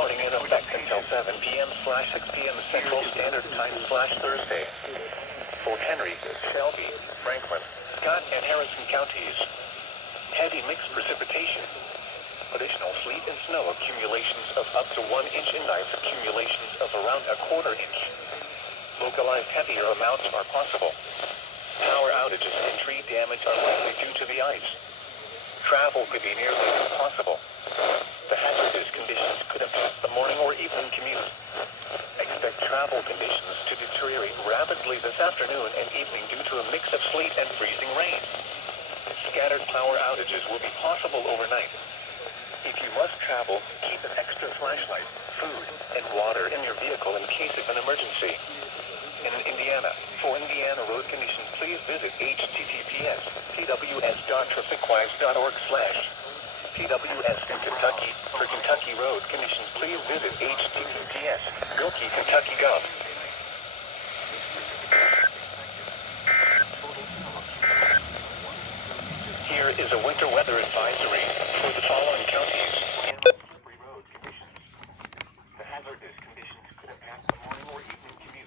warning in effect until 7 p.m./6 p.m. Central Standard Time/Thursday. For Henry, Shelby, Franklin, Scott, and Harrison counties. Heavy mixed precipitation. Additional sleet and snow accumulations of up to 1 inch and ice accumulations of around a quarter inch. Localized heavier amounts are possible. Power outages and tree damage are likely due to the ice. Travel could be nearly impossible. The hazardous conditions could impact the morning or evening commute. Expect travel conditions to deteriorate rapidly this afternoon and evening due to a mix of sleet and freezing rain. Scattered power outages will be possible overnight. If you must travel, keep an extra flashlight, food, and water in your vehicle in case of an emergency. In Indiana, for Indiana road conditions, please visit https://pws.trafficwise.org/PWS in Kentucky. For Kentucky road conditions, please visit https://milkykentucky.gov. Here is a winter weather advisory for the following.